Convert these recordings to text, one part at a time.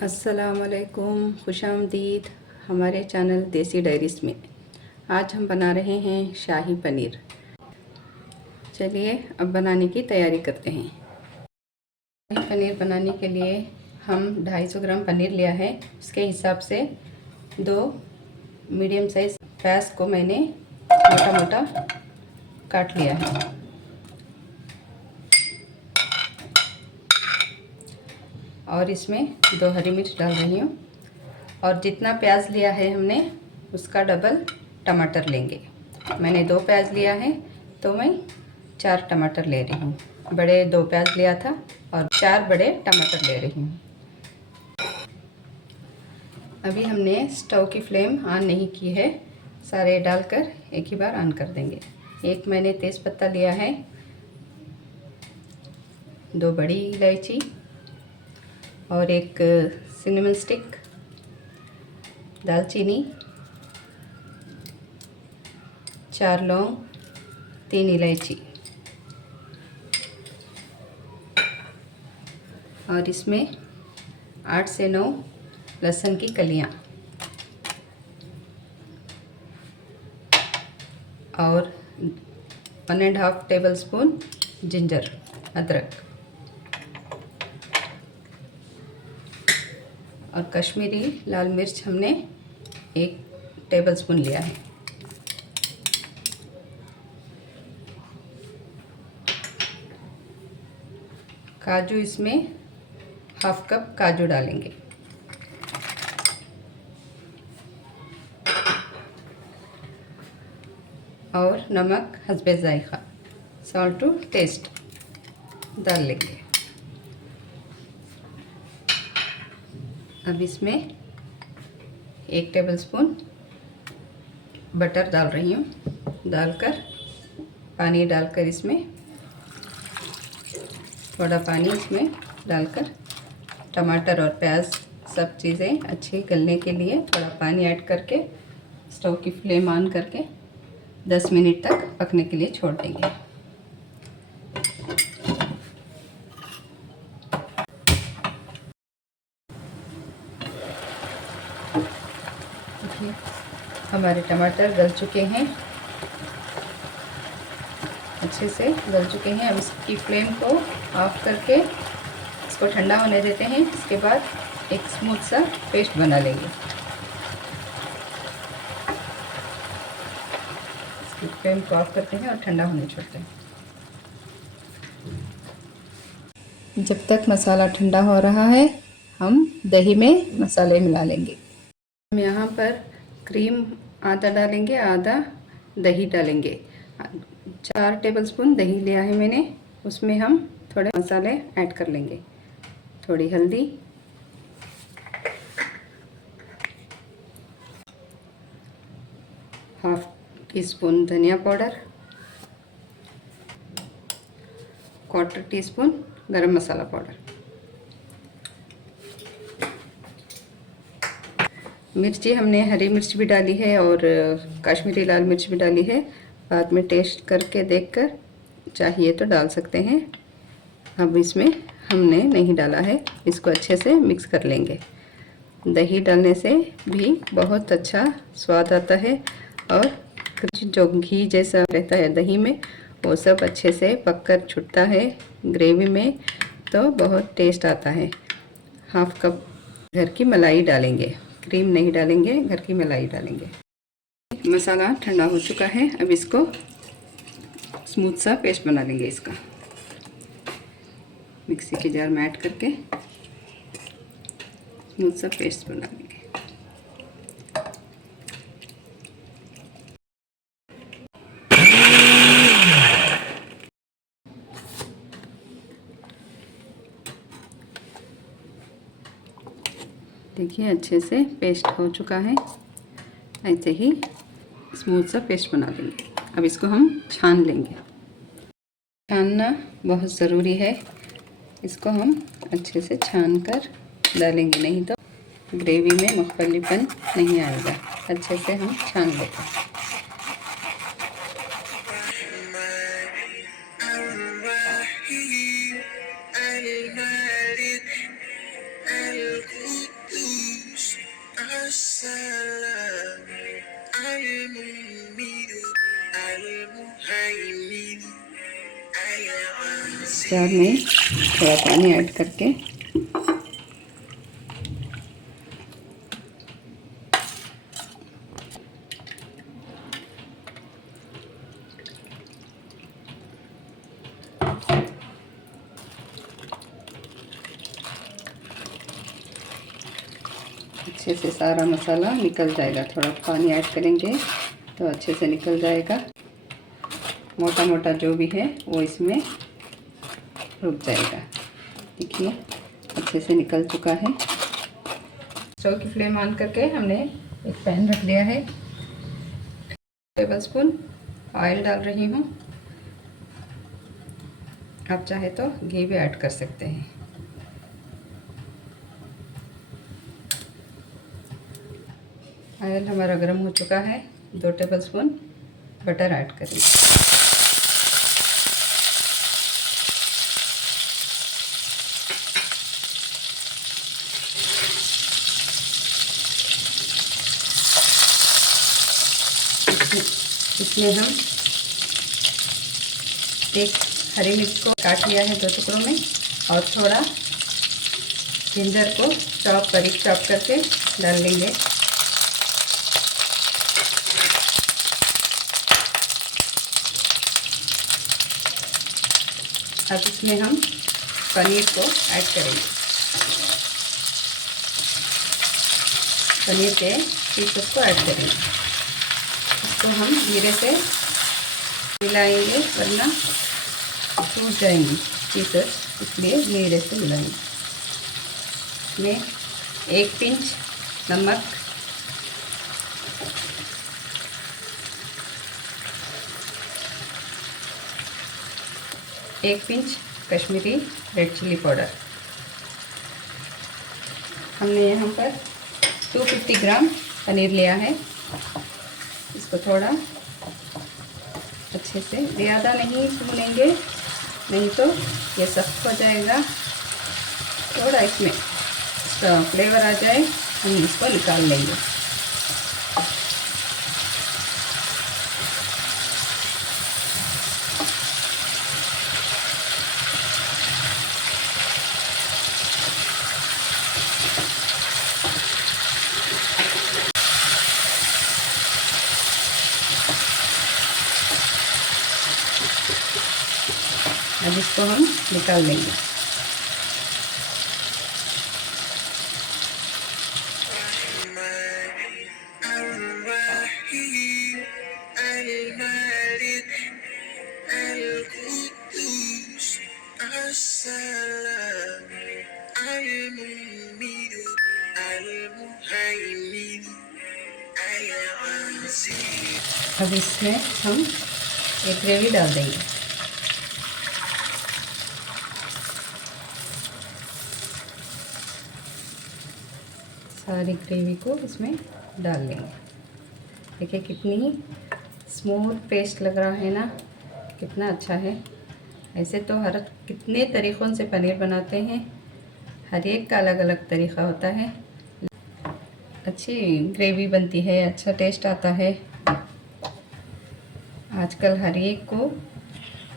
अस्सलामुअलैकुम, खुशामदीद हमारे चैनल देसी डायरीज़ में। आज हम बना रहे हैं शाही पनीर। चलिए अब बनाने की तैयारी करते हैं। शाही पनीर बनाने के लिए हम 250 ग्राम पनीर लिया है। उसके हिसाब से 2 मीडियम साइज़ प्याज को मैंने मोटा मोटा काट लिया है। और इसमें 2 हरी मिर्च डाल रही हूँ। और जितना प्याज लिया है हमने उसका डबल टमाटर लेंगे। मैंने 2 प्याज लिया है तो मैं 4 टमाटर ले रही हूँ। बड़े 2 प्याज लिया था और 4 बड़े टमाटर ले रही हूँ। अभी हमने स्टोव की फ्लेम ऑन नहीं की है, सारे डालकर एक ही बार ऑन कर देंगे। एक मैंने तेज़पत्ता लिया है, 2 बड़ी इलायची और एक सिनेमन स्टिक, दालचीनी, 4 लौंग, 3 इलायची और इसमें 8 से 9 लहसुन की कलियां और 1.5 टेबलस्पून जिंजर अदरक और कश्मीरी लाल मिर्च हमने 1 टेबलस्पून लिया है। काजू, इसमें 1/2 कप काजू डालेंगे और नमक हस्बे जायका, सॉल्ट टू टेस्ट डाल लेंगे। अब इसमें 1 टेबलस्पून बटर डाल रही हूँ। डालकर पानी डालकर इसमें थोड़ा पानी इसमें डालकर टमाटर और प्याज सब चीज़ें अच्छी गलने के लिए थोड़ा पानी ऐड करके स्टोव की फ्लेम ऑन करके 10 मिनट तक पकने के लिए छोड़ देंगे। देखिए हमारे टमाटर गल चुके हैं, अच्छे से गल चुके हैं। अब इसकी फ्लेम को ऑफ करके इसको ठंडा होने देते हैं। इसके बाद एक स्मूथ सा पेस्ट बना लेंगे। इसकी फ्लेम को ऑफ करते हैं और ठंडा होने छोड़ते हैं। जब तक मसाला ठंडा हो रहा है हम दही में मसाले मिला लेंगे। हम यहाँ पर क्रीम आधा डालेंगे, आधा दही डालेंगे। 4 टेबलस्पून दही लिया है मैंने, उसमें हम थोड़े मसाले ऐड कर लेंगे। थोड़ी हल्दी, ½ टीस्पून धनिया पाउडर, 1/4 टीस्पून गरम मसाला पाउडर, मिर्ची हमने हरी मिर्च भी डाली है और कश्मीरी लाल मिर्च भी डाली है। बाद में टेस्ट करके देखकर चाहिए तो डाल सकते हैं। अब इसमें हमने नहीं डाला है, इसको अच्छे से मिक्स कर लेंगे। दही डालने से भी बहुत अच्छा स्वाद आता है और जो घी जैसा रहता है दही में वो सब अच्छे से पककर छूटता है ग्रेवी में, तो बहुत टेस्ट आता है। 1/2 कप घर की मलाई डालेंगे, क्रीम नहीं डालेंगे, घर की मलाई डालेंगे। मसाला ठंडा हो चुका है, अब इसको स्मूथ सा पेस्ट बना लेंगे। इसका मिक्सी के जार में ऐड करके स्मूथ सा पेस्ट बना लेंगे। देखिए अच्छे से पेस्ट हो चुका है, ऐसे ही स्मूथ सा पेस्ट बना लेंगे। अब इसको हम छान लेंगे। छानना बहुत ज़रूरी है, इसको हम अच्छे से छान कर डालेंगे, नहीं तो ग्रेवी में मुख्तलिफन नहीं आएगा। अच्छे से हम छान लेते हैं। जार में थोड़ा पानी ऐड करके अच्छे से सारा मसाला निकल जाएगा। थोड़ा पानी ऐड करेंगे तो अच्छे से निकल जाएगा। मोटा मोटा जो भी है वो इसमें रुक जाएगा। देखिए अच्छे से निकल चुका है। स्टोव की फ्लेम ऑन करके हमने एक पैन रख लिया है। टेबलस्पून ऑयल डाल रही हूँ। आप चाहे तो घी भी ऐड कर सकते हैं। ऑयल हमारा गर्म हो चुका है। 2 टेबलस्पून बटर ऐड करेंगे। इसमें हम एक हरी मिर्च को काट लिया है 2 टुकड़ों में, और थोड़ा जिंजर को बारीक चॉप करके डाल लेंगे। अब इसमें हम पनीर को ऐड करेंगे। पनीर के पीसेस को ऐड करेंगे। इसको हम धीरे से मिलाएंगे वरना टूट जाएंगी पीसेस, इसलिए धीरे से मिलाएंगे। इसमें 1 पिंच नमक, एक pinch Kashmiri red chilli powder. हमने यहाँ पर 250 ग्राम पनीर लिया है। इसको थोड़ा अच्छे से, ज़्यादा नहीं भूनेंगे, नहीं तो ये सख्त हो जाएगा। थोड़ा इसमें इसका फ्लेवर आ जाए, हम इसको निकाल लेंगे। अब इसको हम निकाल लेंगे। अब इसमें हम एक ग्रेवी डाल देंगे। सारी ग्रेवी को इसमें डाल लेंगे। देखिए कितनी स्मूथ पेस्ट लग रहा है ना, कितना अच्छा है। ऐसे तो हर कितने तरीक़ों से पनीर बनाते हैं, हर एक का अलग अलग तरीक़ा होता है। अच्छी ग्रेवी बनती है, अच्छा टेस्ट आता है। आजकल हर एक को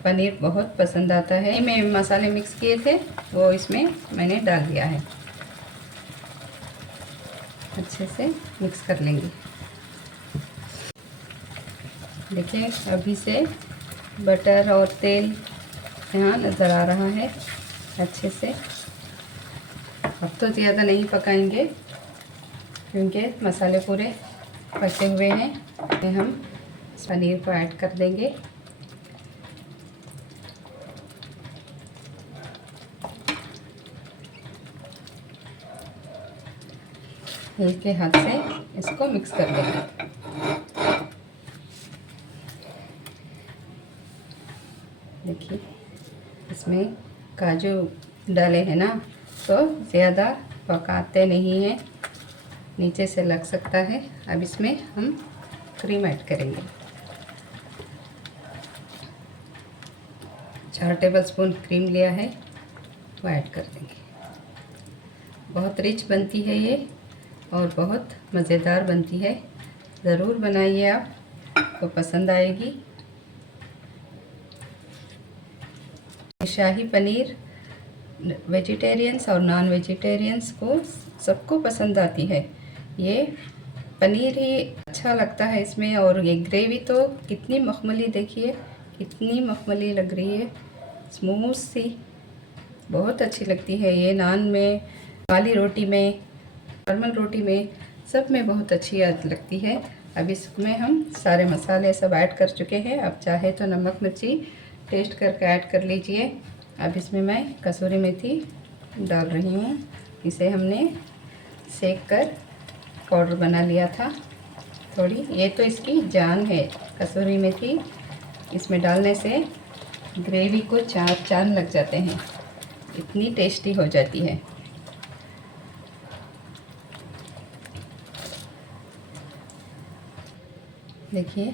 पनीर बहुत पसंद आता है। मैं मसाले मिक्स किए थे वो इसमें मैंने डाल दिया है। अच्छे से मिक्स कर लेंगे। देखिए अभी से बटर और तेल यहाँ नज़र आ रहा है अच्छे से। अब तो ज़्यादा नहीं पकाएंगे क्योंकि मसाले पूरे पके हुए हैं। हम पनीर को ऐड कर देंगे। हल्के हाथ से इसको मिक्स कर देंगे। देखिए इसमें काजू डाले हैं ना, तो ज़्यादा पकाते नहीं हैं, नीचे से लग सकता है। अब इसमें हम क्रीम ऐड करेंगे। 4 टेबलस्पून क्रीम लिया है वो ऐड कर देंगे। बहुत रिच बनती है ये और बहुत मज़ेदार बनती है। ज़रूर बनाइए, आप को पसंद आएगी। शाही पनीर वेजिटेरियंस और नॉन वेजिटेरियंस को सबको पसंद आती है। ये पनीर ही अच्छा लगता है इसमें, और ये ग्रेवी तो कितनी मखमली, देखिए कितनी मखमली लग रही है, स्मूथ सी, बहुत अच्छी लगती है। ये नान में, काली रोटी में, नॉर्मल रोटी में, सब में बहुत अच्छी लगती है। अब इसमें हम सारे मसाले सब ऐड कर चुके हैं। अब चाहे तो नमक मिर्ची टेस्ट करके ऐड कर लीजिए। अब इसमें मैं कसूरी मेथी डाल रही हूँ। इसे हमने सेक कर पाउडर बना लिया था थोड़ी। ये तो इसकी जान है कसूरी मेथी, इसमें डालने से ग्रेवी को चार चांद लग जाते हैं, इतनी टेस्टी हो जाती है। देखिए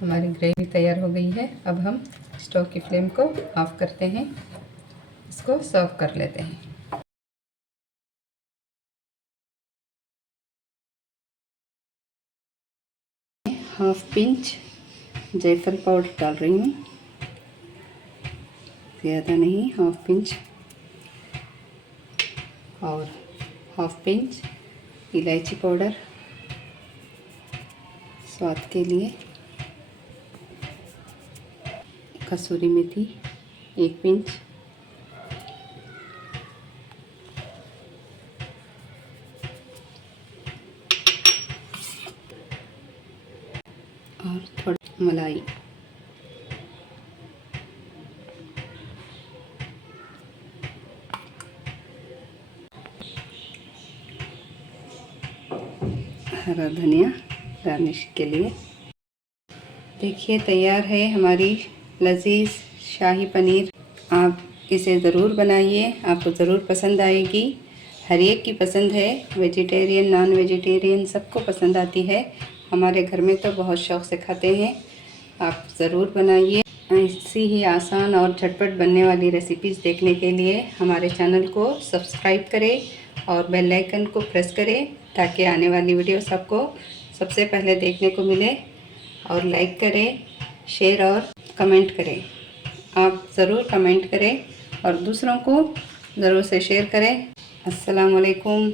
हमारी ग्रेवी तैयार हो गई है। अब हम स्टोव की फ्लेम को ऑफ करते हैं, इसको सर्व कर लेते हैं। हाफ पिंच जायफल पाउडर डाल रही हूँ, ज़्यादा नहीं, हाफ पिंच, और हाफ पिंच इलायची पाउडर स्वाद के लिए, कसूरी मेथी 1 पिंच, और थोड़ी मलाई। हरा धनिया गार्निश के लिए। देखिए तैयार है हमारी लजीज शाही पनीर। आप इसे ज़रूर बनाइए, आपको ज़रूर पसंद आएगी। हर एक की पसंद है, वेजिटेरियन नॉन वेजिटेरियन सबको पसंद आती है। हमारे घर में तो बहुत शौक़ से खाते हैं। आप ज़रूर बनाइए। ऐसी ही आसान और झटपट बनने वाली रेसिपीज़ देखने के लिए हमारे चैनल को सब्सक्राइब करें और बेल आइकन को प्रेस करें, ताकि आने वाली वीडियोस आपको सबसे पहले देखने को मिले। और लाइक करें, शेयर और कमेंट करें। आप ज़रूर कमेंट करें और दूसरों को ज़रूर से शेयर करें। अस्सलाम वालेकुम।